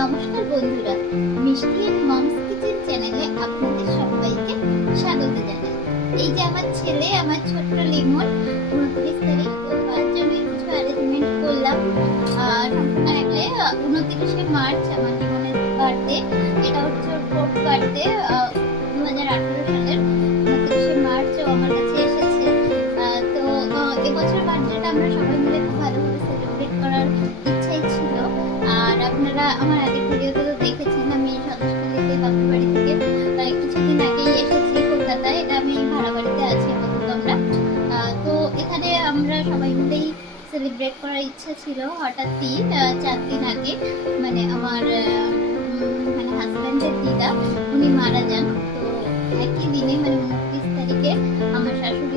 নমস্কার বন্ধুরা, মিষ্টি এন্ড মমস কিচেন চ্যানেলে আপনাদের সবাইকে স্বাগত জানাই। এই যে আমার ছেলে, আমার ছোট্ট লিমন, 29 তারিখ তার জন্য কিছু অ্যারেঞ্জমেন্ট করলাম। সম্পূর্ণ একটা 29শে মার্চ আমার লিমনের বার্থডে। এটা হচ্ছে ওর 4th বার্থডে 2018 সালের 29শে মার্চ ও আমার কাছে এসেছে। তো এবছর বার্থডেটা আমরা সবাই মিলে খুব ভালোভাবে সেলিব্রেট করার ইচ্ছাই ছিল। আর আপনারা আমার আগের ভিডিওতে তো দেখেছেন, আমি সদস্যলিতে বাপের বাড়ি থেকে কিছুদিন আগেই এসেছি কলকাতায়। এটা আমি ভাড়া বাড়িতে আছি আপাতত আমরা। তো এখানে আমরা সবাই মিলেই সেলিব্রেট করার ইচ্ছা ছিল। হঠাৎই 4 দিন আগে মানে আমার মানে হাজব্যান্ডের দিদা উনি মারা যান। তো একই দিনে মানে 29 তারিখে আমার শাশুড়ি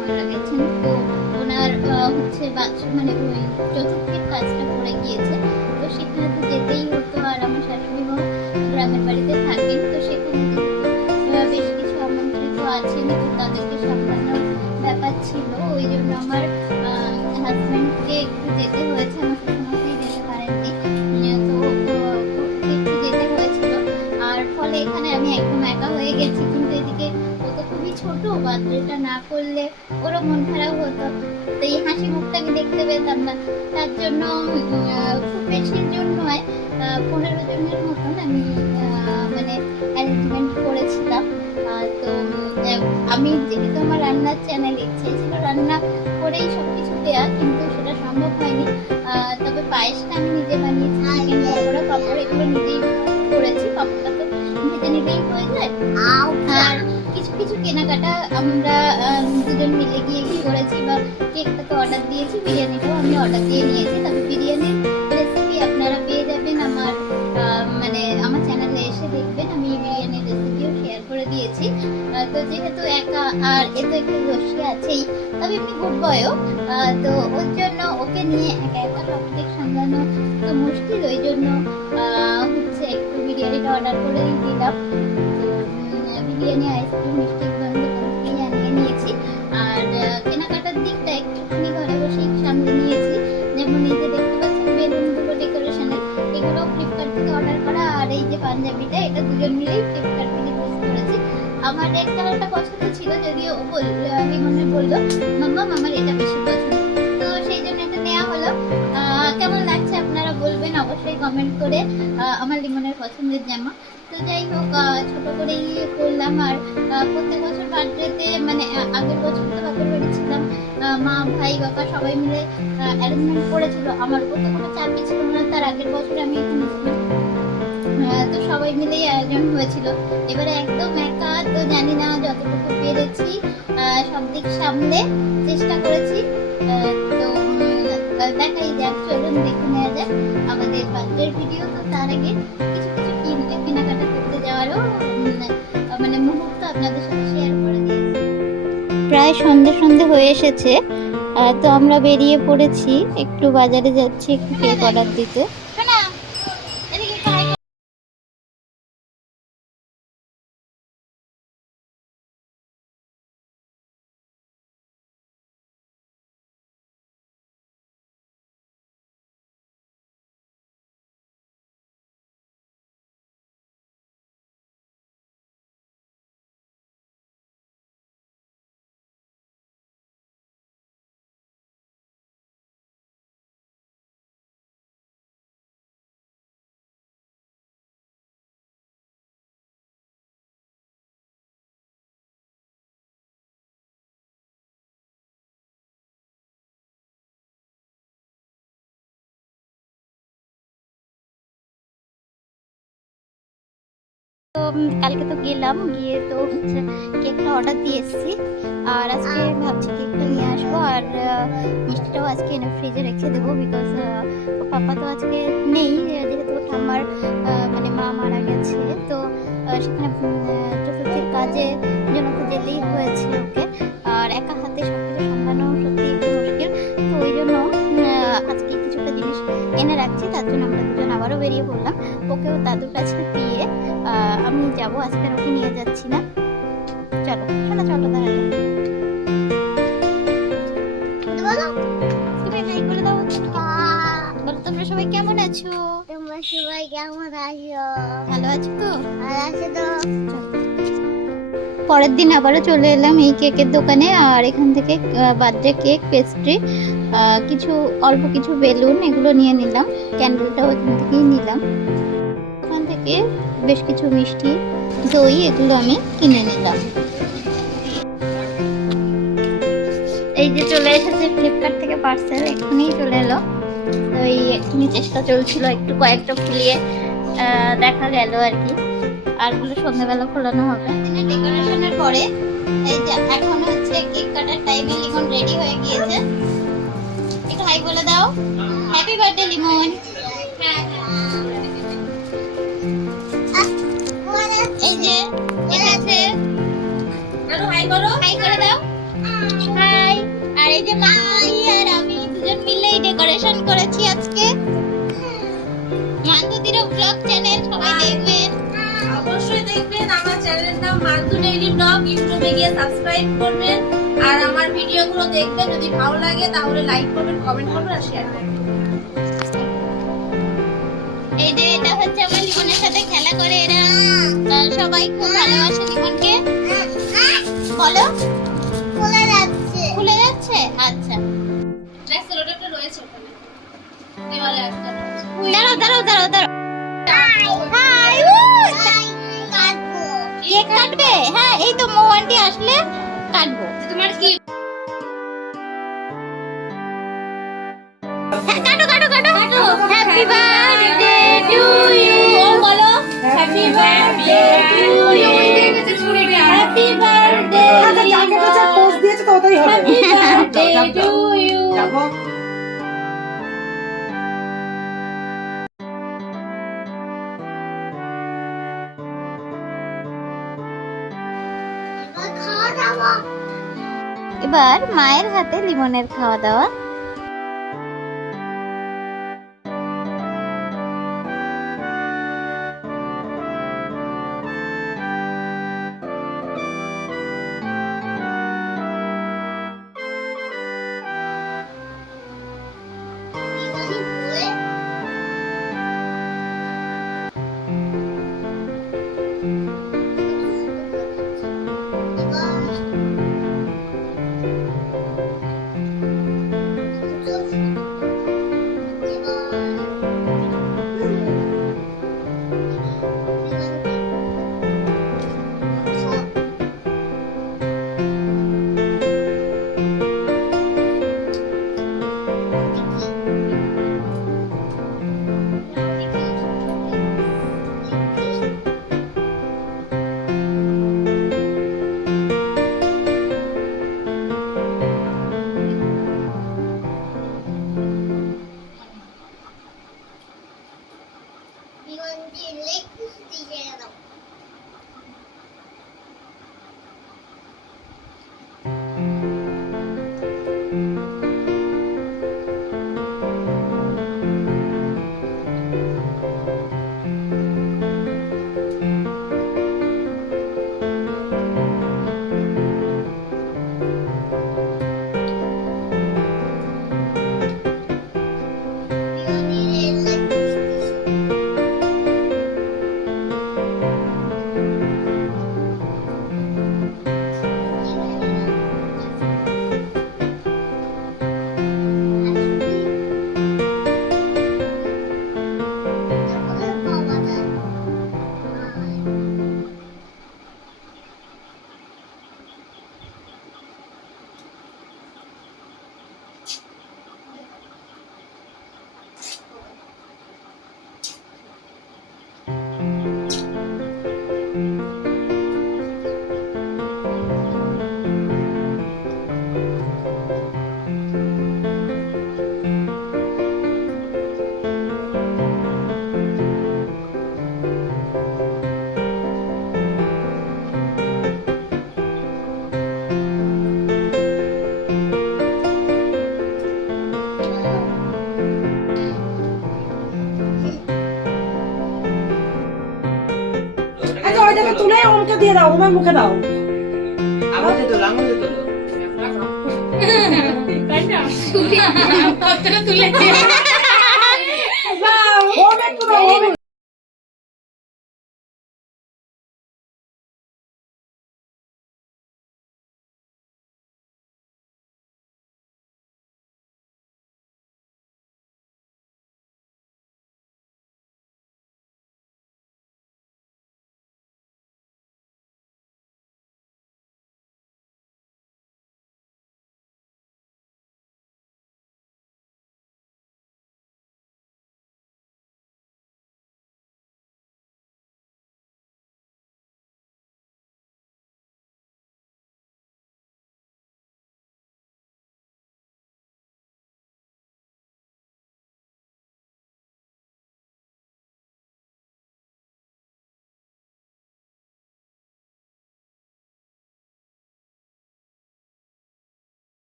মারা গেছেন। তো ওনার হচ্ছে মানে ওই চতুর্থীর কাজটা পড়ে গিয়েছে। তো সেখানে তো যেতেই হতো। আর আমার শাশুড়ি মা গ্রামের বাড়িতে থাকেন, তো সেখানে বেশ কিছু আমন্ত্রিত আছেন, তো তাদেরকে সামলানোর ব্যাপার ছিল। ওই জন্য আমার হাজব্যান্ডকে একটু যেতে হয়েছে। আমার শ্বশুরমশাই যেতে পারেননি, তো একটু যেতে হয়েছিল। আর ফলে এখানে আমি একদম একা হয়ে গেছি। কিন্তু এদিকে ও তো খুবই ছোট, বার্থডেটা না করলে ওরও মন খারাপ হতো। তো এই হাসি মুখটা আমি দেখতে পেতাম না। তার জন্য খুব বেশির জন্য নয়, 15 জনের মতন আমি মানে অ্যারেঞ্জমেন্ট করেছিলাম। তো আমি যেহেতু আমার রান্নার চ্যানেল, ইচ্ছে ছিল রান্না করেই সবকিছু দেওয়া, কিন্তু সেটা সম্ভব হয়নি। তবে পায়েসটা আমি নিজে বানিয়েছি, পকোড়া পাপড় এগুলো নিজেই করেছি। পাপড়টা তো ভেজে নিলেই হয়ে যায়। আর কিছু কিছু কেনাকাটা আমরা দুজন মিলে গিয়ে করেছি, বা কেকটা তো অর্ডার দিয়েছি, বিরিয়ানিটাও আমি অর্ডার দিয়ে নিয়েছি। তবে বিরিয়ানির রেসিপি আপনারা পেয়ে যাবেন আমার মানে আমার চ্যানেলে এসে দেখবেন। আমি বিরিয়ানির রেসিপিও শেয়ার করে দিয়েছি। তো যেহেতু একা, আর এ তো একটু রসি আছেই, তবে এমনি গুড বয়ও, তো ওর জন্য ওকে নিয়ে একা একা সব দিক সামলানো তো মুশকিল। ওই জন্য হচ্ছে একটু বিরিয়ানিটা অর্ডার করেই দিলাম। বিরিয়ানি, আইসক্রিম, মিষ্টি দোকান আনিয়ে নিয়েছি। আর কেনাকাটার দিকটা একটুখানি ঘরে বসেই সামলে নিয়েছি। যেমন এই যে দেখতে পাচ্ছেন বেলুনগুলো ডেকোরেশনের, এগুলো ফ্লিপকার্ট থেকে অর্ডার করা। আর এই যে পাঞ্জাবিটা, এটা দুজন মিলেই ফ্লিপকার্ট থেকে চুজ করেছি। আমার রেড কালারটা পছন্দ ছিল, যদিও লিমনে বললো মাম্মা আমার এটা বেশি পছন্দ, তো সেই জন্য এটা নেওয়া হলো। কেমন লাগছে আপনারা বলবেন অবশ্যই কমেন্ট করে। আমার লিমনের পছন্দের জামা। তো যাই হোক, ছোট করেই করলাম। আর প্রত্যেক বছর বার্থডেতে মানে আগের বছর তো বাপের বাড়ি ছিলাম, মা ভাই বাবা সবাই মিলে অ্যারেঞ্জমেন্ট করেছিল। আমার উপর তো কোনো চাপই ছিল না, তার আগের বছর আমি এখানে ছিলাম। তো সবাই মিলেই আয়োজন হয়েছিল। এবারে একদম একা, তো জানি না যতটুকু পেরেছি সব দিক সামলে চেষ্টা করেছি। তো দেখাই যাক, চলুন দেখে নেওয়া যাক আমাদের বার্থডের ভিডিও। তো তার আগে কিছু কিছু কেনাকাটা করতে যাওয়ারও মানে মুহূর্ত আপনাদের সাথে শেয়ার করে দিয়েছি। প্রায় সন্ধে হয়ে এসেছে, তো আমরা বেরিয়ে পড়েছি। একটু বাজারে যাচ্ছি, একটু কেক অর্ডার দিতে। তো কালকে তো গেলাম, গিয়ে তো হচ্ছে কেকটা অর্ডার দিয়ে এসেছি। আর আজকে ভাবছি কেকটা নিয়ে আসবো। আর মিষ্টিটাও আজকে এনে ফ্রিজে রেখে দেবো, বিকজ পাপা তো আজকে নেই, যেহেতু ঠাম্মার মানে মা মারা গেছে। তো সেখানে চতুর্থীর কাজে জন্য তো যেতেই হয়েছে ওকে। আর একা হাতে সব কিছু সামলানো সত্যি একটু মুশকিল। তো ওই জন্য আজকে কিছুটা জিনিস এনে রাখছি। তার জন্য আমরা দুজন আবারও বেরিয়ে পড়লাম। ওকেও দাদুর কাছে দিয়ে আমি যাবো, আজকে ওকে নিয়ে যাচ্ছি না। চলো শোনা, চলো তাহলে। তুমি হাই করে দাও, বলো তোমরা সবাই কেমন আছো? তোমরা সবাই কেমন আছো? ভালো আছো তো? ভালো আছো তো? পরের দিন আবারও চলে এলাম এই কেকের দোকানে, আর এখান থেকে বার্থডে কেক, পেস্ট্রি, কিছু অল্প কিছু বেলুন এগুলো নিয়ে নিলাম। ক্যান্ডেলটাও এখান থেকেই নিলাম। এখান থেকে বেশ কিছু মিষ্টি, দই এগুলো আমি কিনে নিলাম। এই যে চলে এসেছে ফ্লিপকার্ট থেকে পার্সেল, এক্ষুনি চলে এলো। তো এই এক্ষুনি চেষ্টা চলছিল, একটু কয়েকটা খুলিয়ে দেখা গেল আর কি। আরগুলো সন্ধ্যাবেলা খোলানো হবে। ডেকোরেশনের পরে এই যে এখন হচ্ছে কেক কাটার টাইমে লিমন রেডি হয়ে গিয়েছে। একটু হাই বলে দাও। Happy birthday Limon. এই যে এসেছে, হাই করো, হাই করে দাও, হাই। আর এই যে মাই আর আমি দুজন মিলেই ডেকোরেশন করেছি আজকে। মান্তুদিরও ব্লগ চ্যানেল সবাই দেখবেন, অবশ্যই দেখবেন। আমার চ্যানেলের নাম মান্তু ডেইলি ব্লগ, ইউটিউবে গিয়ে সাবস্ক্রাইব করবেন আর আমার ভিডিওগুলো দেখবেন। যদি ভালো লাগে তাহলে লাইক করবেন, কমেন্ট করবেন আর শেয়ার করবেন। এই যে এটা হচ্ছে আমার লিমনের সাথে খেলা করে এরা। সবাই খুব ভালোবাসে লিমনকে। বলো, খুলে যাচ্ছে। খুলে যাচ্ছে। আচ্ছা, ট্রাক্সেলোটা রয়েছে ওখানে, দেওয়ালে আটকানো আছে। দাঁড়াও দাঁড়াও দাঁড়াও দাঁড়াও। হাই, কাটবো। কেক কাটবে? হ্যাঁ, এই তো মৌ আন্টি আসলে কাটবো। তোমার কি হ্যাঁ, কাটো কাটো কাটো কাটো। Happy birthday to you. বলো happy birthday to you. Happy birthday. যাকে তো যা পোজ দিয়েছে তো ওটাই হবে। Happy birthday to you. যাবো। এবার খাওয়া দাওয়া। এবার মায়ের হাতে লিমনের খাওয়া দাওয়া। এবারে বলে ওইটাকে তুলে ওমকে দিয়ে দাও, ওমের মুখে দাও। আঙুলে তোলো, আঙুলে তোলো। কতটা তুলেছে।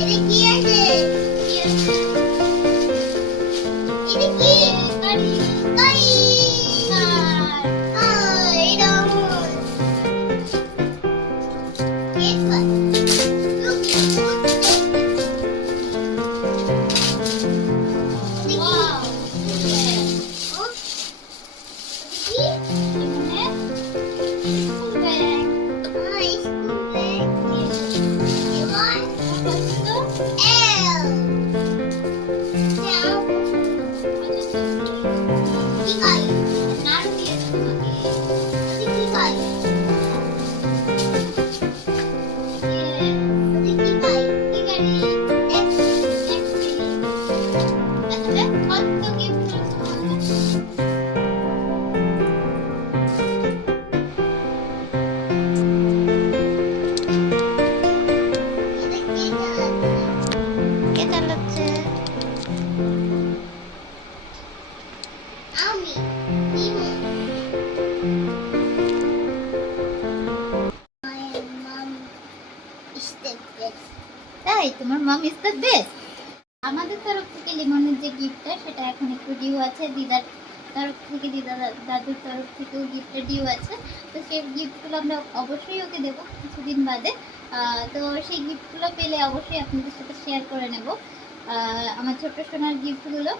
এটা কি আছে? কি আছে? এটা কি? গাড়ি। গাড়ি। কার। এটা আমার। এরপর look, Wow! ও, কি? লিমনের স্কুল ব্যাগ। School bag. এবার পছন্দ? L. Now, কি গাড়ি? নাড়ু দিয়েছে তোমাকে। এটা কি গাড়ি? Yes. এটা কি গাড়ি? কি গাড়ি? Taxi. ট্যাক্সি। তাহলে কত গিফট তোমাকে? এটা কে চালাচ্ছে? কে চালাচ্ছে? আমি। Limon. My mom is the best. তাই তোমার মম ইজ দ্য বেস্ট। আমাদের তরফ থেকে লিমনের যে গিফটটা সেটা এখন একটু ডিউ আছে, দিদার তরফ থেকে, দাদুর তরফ থেকেও গিফটের ডিউ আছে। তো সেই গিফটগুলো আমরা অবশ্যই ওকে দেবো কিছুদিন বাদে। তো সেই গিফটগুলো পেলে অবশ্যই আপনাদের সাথে শেয়ার করে নেব, আমার ছোট্ট সোনার গিফটগুলো।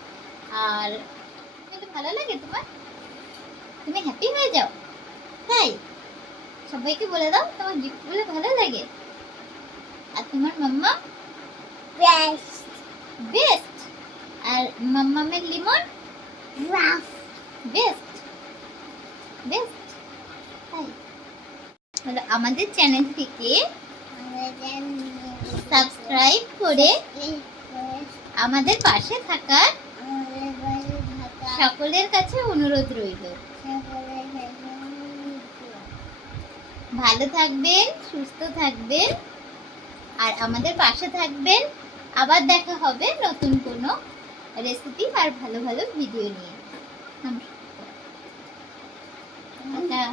আর পেলে ভালো লাগে তোমার? তুমি হ্যাপি হয়ে যাও? তাই সবাইকে বলে দাও তোমার গিফটগুলো ভালো লাগে। আর তোমার মাম্মা Best. বেস্ট, আর মাম্মামের লিমন Rough. বেস্ট। বেস্ট তাই হলো। আমাদের চ্যানেলটিকে সাবস্ক্রাইব করে আমাদের পাশে থাকার সকলের কাছে অনুরোধ রইল। ভালো থাকবেন, সুস্থ থাকবেন, আর আমাদের পাশে থাকবেন। আবার দেখা হবে নতুন কোনো রেসিপি আর ভালো ভালো ভিডিও নিয়ে। নমস্কার।